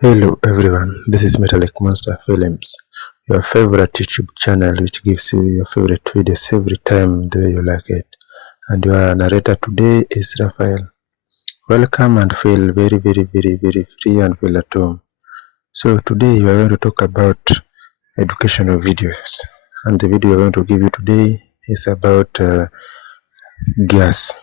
Hello everyone, this is Metallic Monster Films, your favorite YouTube channel which gives you your favorite videos every time the way you like it. And your narrator today is Raphael. Welcome and feel very free and feel at home. So today we are going to talk about educational videos. And the video we are going to give you today is about gears.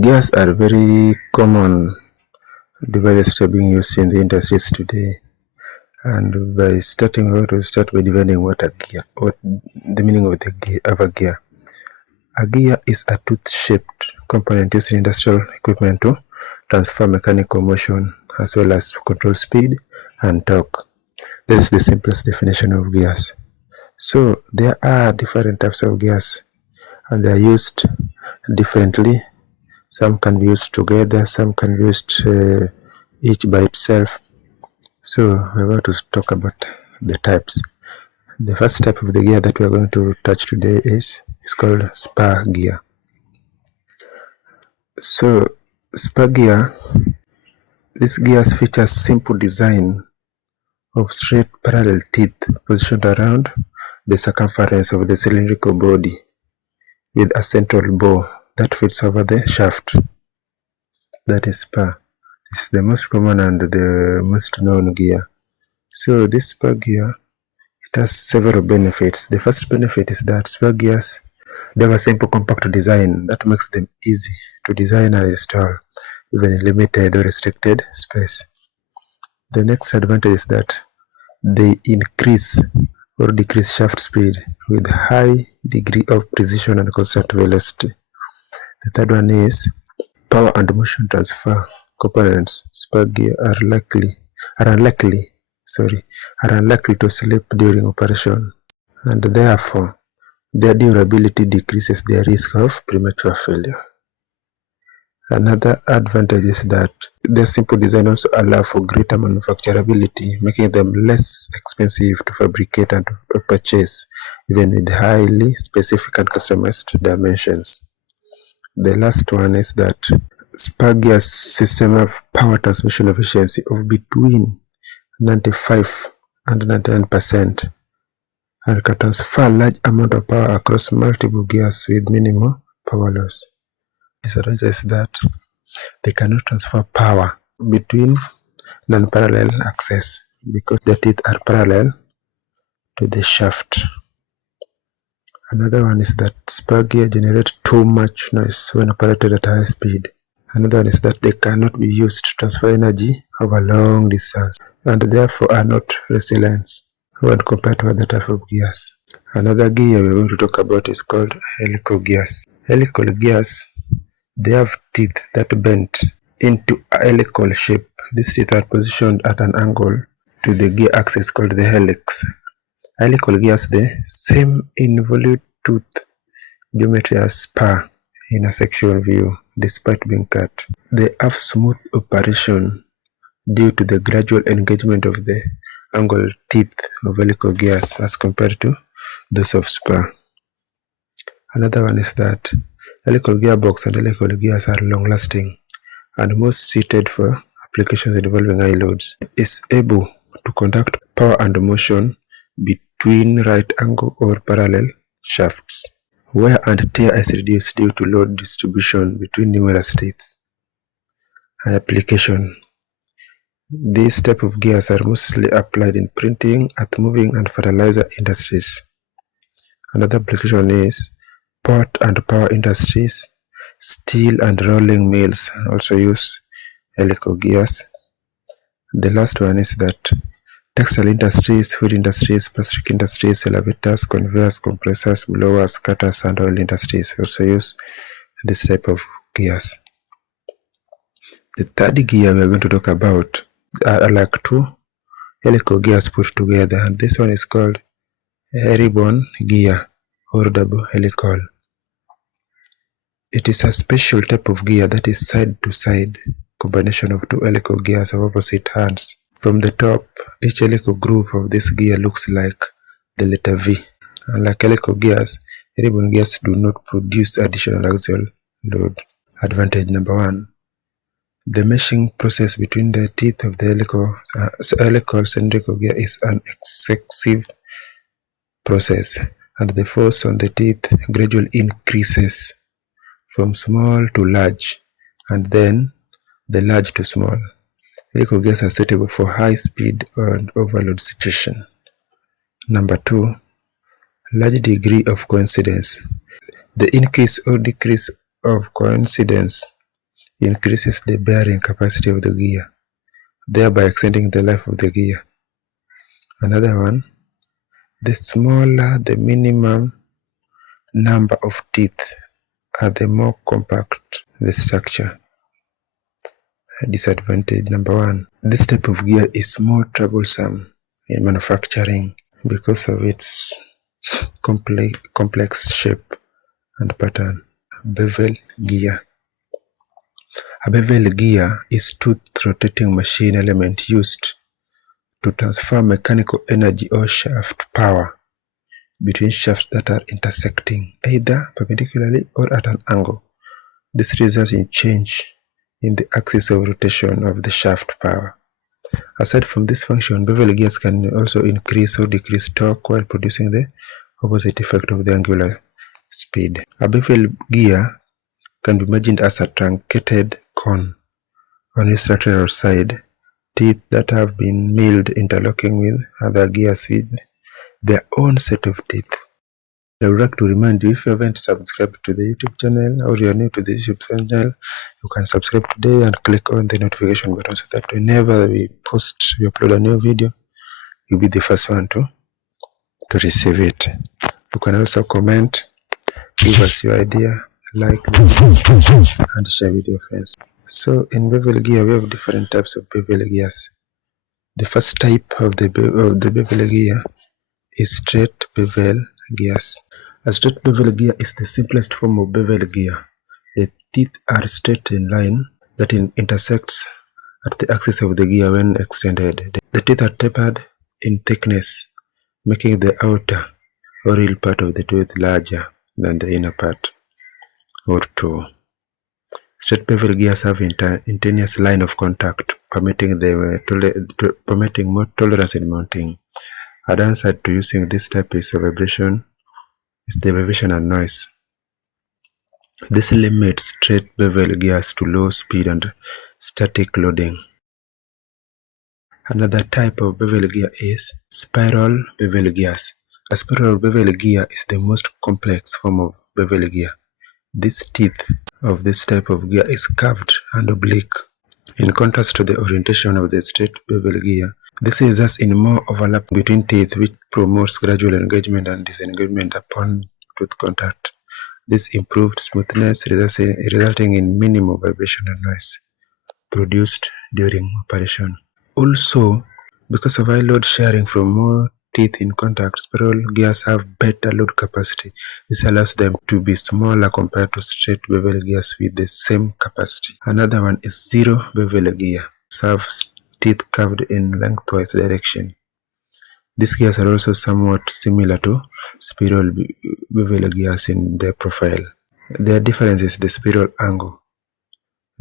Gears are very common devices that are being used in the industries today. And by starting, we're going to start by defining what a gear, what the meaning of a gear. A gear is a tooth-shaped component used in industrial equipment to transfer mechanical motion as well as control speed and torque. This is the simplest definition of gears. So there are different types of gears, and they are used differently. Some can be used together, some can be used each by itself. So we're going to talk about the types. The first type of the gear that we're going to touch today is called spur gear. So spur gear, this gear features simple design of straight parallel teeth positioned around the circumference of the cylindrical body with a central bow that fits over the shaft. That is spur. It's the most common and the most known gear. So this spur gear, it has several benefits. The first benefit is that spur gears, they have a simple compact design that makes them easy to design and install, even in limited or restricted space. The next advantage is that they increase or decrease shaft speed with high degree of precision and constant velocity. The third one is power and motion transfer components. Spur gear are unlikely to slip during operation, and therefore their durability decreases their risk of premature failure. Another advantage is that their simple design also allows for greater manufacturability, making them less expensive to fabricate and purchase, even with highly specific and customized dimensions. The last one is that spur gears system have power transmission efficiency of between 95 and 99% and can transfer large amount of power across multiple gears with minimal power loss. Disadvantage is that they cannot transfer power between non-parallel axes because the teeth are parallel to the shaft. Another one is that spur gear generate too much noise when operated at high speed. Another one is that they cannot be used to transfer energy over long distance and therefore are not resilient when compared to other type of gears. Another gear we're going to talk about is called helical gears. Helical gears, they have teeth that bend into a helical shape. These teeth are positioned at an angle to the gear axis called the helix. Helical gears, the same involute tooth geometry as spur in a section view, despite being cut. They have smooth operation due to the gradual engagement of the angled teeth of helical gears as compared to those of spur. Another one is that helical gearbox and helical gears are long-lasting and most suited for applications involving high loads. It is able to conduct power and motion between right angle or parallel shafts. Wear and tear is reduced due to load distribution between numerous teeth. Application. These type of gears are mostly applied in printing, earth moving and fertilizer industries. Another application is port and power industries. Steel and rolling mills also use helical gears. The last one is that textile industries, food industries, plastic industries, elevators, conveyors, compressors, blowers, cutters, and oil industries also use this type of gears. The third gear we are going to talk about are like two helical gears put together, and this one is called herringbone gear or double helical. It is a special type of gear that is side-to-side combination of two helical gears of opposite hands. From the top, each helical groove of this gear looks like the letter V. Unlike helical gears, herringbone gears do not produce additional axial load. Advantage number one, The meshing process between the teeth of the helical cylindrical gear is an excessive process, and the force on the teeth gradually increases from small to large, and then the large to small. Helical gears are suitable for high speed and overload situation. Number 2, large degree of coincidence. The increase or decrease of coincidence increases the bearing capacity of the gear, thereby extending the life of the gear. Another one, the smaller the minimum number of teeth are, the more compact the structure. Disadvantage number 1, this type of gear is more troublesome in manufacturing because of its complex shape and pattern. Bevel gear. A bevel gear is tooth-rotating machine element used to transfer mechanical energy or shaft power between shafts that are intersecting, either perpendicularly or at an angle. This results in change in the axis of rotation of the shaft power. Aside from this function, bevel gears can also increase or decrease torque while producing the opposite effect of the angular speed. A bevel gear can be imagined as a truncated cone on its lateral side, teeth that have been milled interlocking with other gears with their own set of teeth. I would like to remind you, if you haven't subscribed to the YouTube channel or you are new to the YouTube channel, you can subscribe today and click on the notification button so that whenever we upload a new video, you'll be the first one to receive it. You can also comment, give us your idea, like and share with your friends. So in bevel gear, we have different types of bevel gears. The first type of the bevel gear is straight bevel gears. A straight bevel gear is the simplest form of bevel gear. The teeth are straight in line that intersects at the axis of the gear when extended. The teeth are tapered in thickness, making the outer or real part of the tooth larger than the inner part or toe. Straight bevel gears have continuous line of contact, permitting more tolerance in mounting. A downside to using this type is the vibration and noise. This limits straight bevel gears to low speed and static loading. Another type of bevel gear is spiral bevel gears. A spiral bevel gear is the most complex form of bevel gear. This teeth of this type of gear is curved and oblique. In contrast to the orientation of the straight bevel gear, this results in more overlap between teeth, which promotes gradual engagement and disengagement upon tooth contact. This improved smoothness, resulting in minimal vibration and noise produced during operation. Also, because of high load sharing from more teeth in contact, spiral gears have better load capacity. This allows them to be smaller compared to straight bevel gears with the same capacity. Another one is zero bevel gear. Have teeth curved in lengthwise direction. These gears are also somewhat similar to spiral bevel gears in their profile. Their difference is the spiral angle.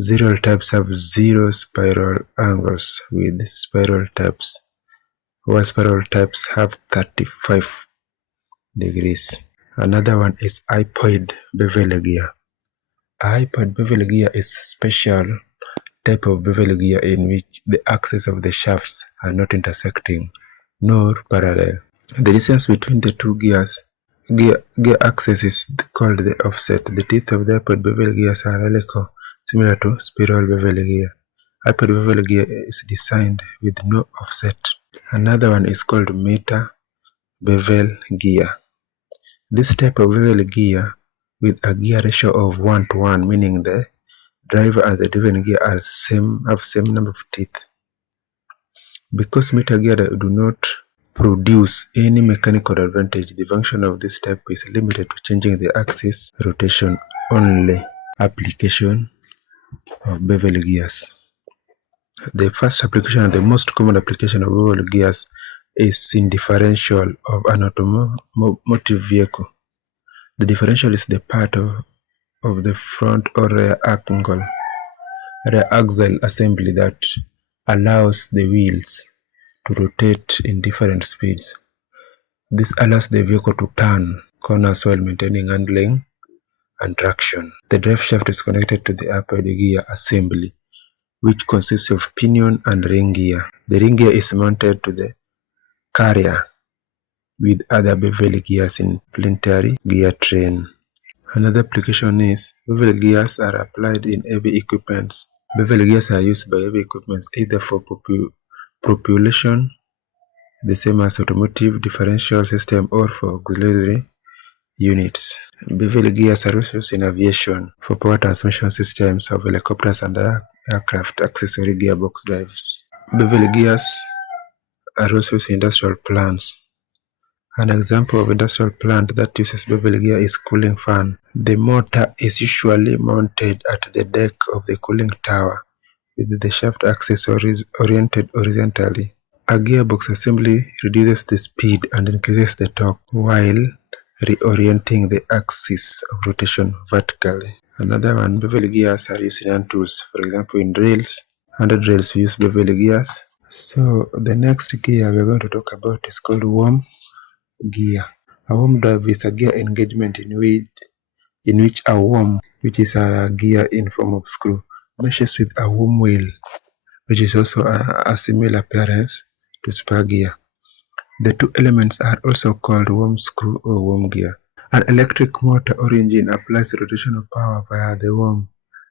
Zero types have zero spiral angles with spiral types, while spiral types have 35 degrees. Another one is hypoid bevel gear. A hypoid bevel gear is a special type of bevel gear in which the axes of the shafts are not intersecting nor parallel. The distance between the two gear axes is called the offset. The teeth of the hypoid bevel gears are helical, similar to spiral bevel gear. Hypoid bevel gear is designed with no offset. Another one is called meta bevel gear. This type of bevel gear with a gear ratio of 1:1, meaning the driver and the driven gear have same number of teeth. Because meta gear do not produce any mechanical advantage, the function of this type is limited to changing the axis rotation only. Application of bevel gears. The first application and the most common application of bevel gears is in differential of an automotive vehicle. The differential is the part of the front or rear angle rear axle assembly that allows the wheels to rotate in different speeds. This allows the vehicle to turn corners while maintaining handling and traction. The drive shaft is connected to the upper gear assembly, which consists of pinion and ring gear. The ring gear is mounted to the carrier with other bevel gears in planetary gear train. Another application is bevel gears are applied in heavy equipments. Bevel gears are used by heavy equipments either for propulsion, the same as automotive differential system, or for auxiliary units. Bevel gears are also used in aviation for power transmission systems of helicopters and aircraft accessory gearbox drives. Bevel gears are also used in industrial plants. An example of industrial plant that uses bevel gear is cooling fan. The motor is usually mounted at the deck of the cooling tower, with the shaft axis oriented horizontally. A gearbox assembly reduces the speed and increases the torque while reorienting the axis of rotation vertically. Another one, bevel gears are used in hand tools. For example, in drills, hand drills we use bevel gears. So the next gear we're going to talk about is called worm gear. A worm drive is a gear engagement in which a worm, which is a gear in form of screw, meshes with a worm wheel, which is also a similar appearance to spur gear. The two elements are also called worm screw or worm gear. An electric motor or engine applies rotational power via the worm.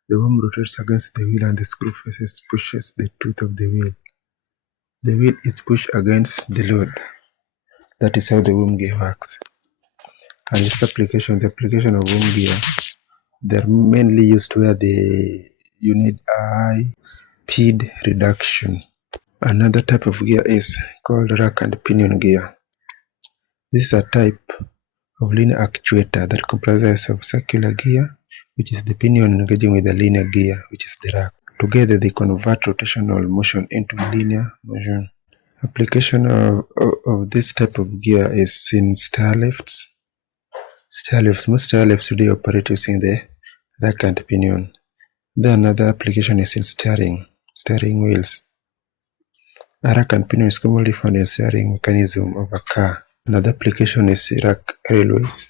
The worm rotates against the wheel and the screw faces pushes the tooth of the wheel. The wheel is pushed against the load. That is how the worm gear works. And its application, the application of worm gear, they're mainly used where you need a high speed reduction. Another type of gear is called rack and pinion gear. This is a type of linear actuator that comprises of circular gear, which is the pinion engaging with the linear gear, which is the rack. Together they convert rotational motion into linear motion. Application of this type of gear is in stair lifts. Most stair lifts today operate using the rack and pinion. Then another application is in steering wheels. A rack and pinion is commonly found in steering mechanism of a car. Another application is rack railways.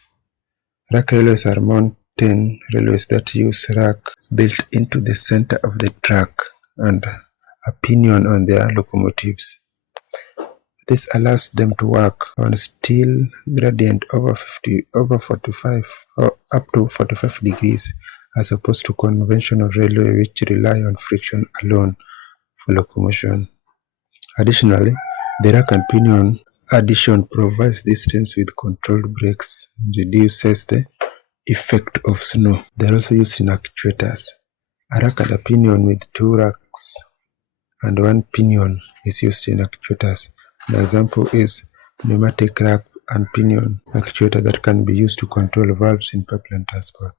Rack railways are mountain railways that use rack built into the center of the track and a pinion on their locomotives. This allows them to work on steel gradient over 45 or up to 45 degrees, as opposed to conventional railway which rely on friction alone for locomotion. Additionally, the rack and pinion addition provides distance with controlled brakes and reduces the effect of snow. They are also used in actuators. A rack and a pinion with two racks and one pinion is used in actuators. An example is pneumatic rack and pinion actuator that can be used to control valves in pipeline transport.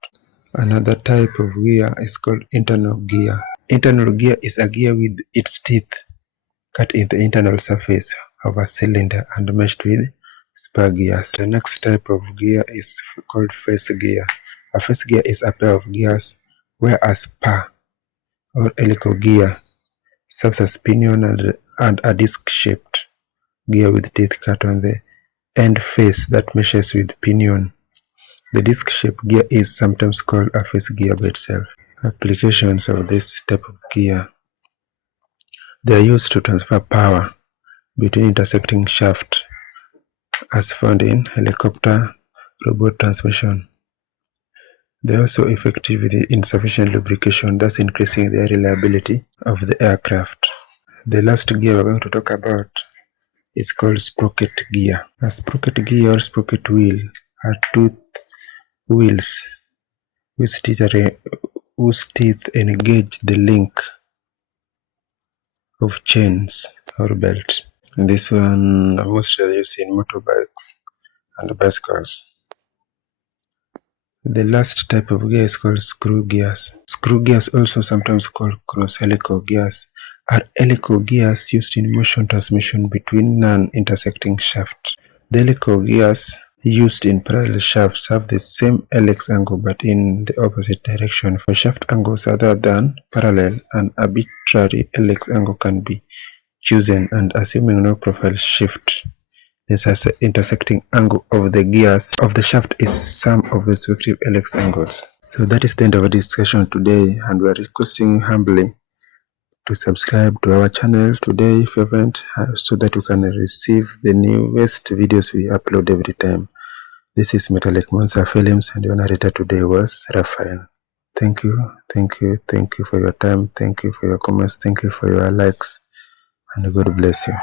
Another type of gear is called internal gear. Internal gear is a gear with its teeth cut in the internal surface of a cylinder and meshed with spur gears. The next type of gear is called face gear. A face gear is a pair of gears where a spur or helical gear serves as pinion and a disc-shaped gear with teeth cut on the end face that meshes with pinion. The disc-shaped gear is sometimes called a face gear by itself. Applications of this type of gear: they are used to transfer power between intersecting shafts, as found in helicopter robot transmission. They are also effective with insufficient lubrication, thus increasing the reliability of the aircraft. The last gear we're going to talk about is called sprocket gear. A sprocket gear or sprocket wheel are tooth wheels whose teeth engage the link of chains or belt. And this one mostly used in motorbikes and bicycles. The last type of gear is called screw gears. Screw gears, also sometimes called cross-helical gears, are helical gears used in motion transmission between non-intersecting shafts. The helical gears used in parallel shafts have the same helix angle but in the opposite direction. For shaft angles other than parallel, an arbitrary helix angle can be chosen, and assuming no profile shift, the intersecting angle of the gears of the shaft is sum of the respective helix angles. So that is the end of our discussion today, and we are requesting you humbly to subscribe to our channel today if you haven't, so that you can receive the newest videos we upload every time. This is Metallic Monster Films, and your narrator today was Raphael. Thank you for your time, thank you for your comments, thank you for your likes, and God bless you.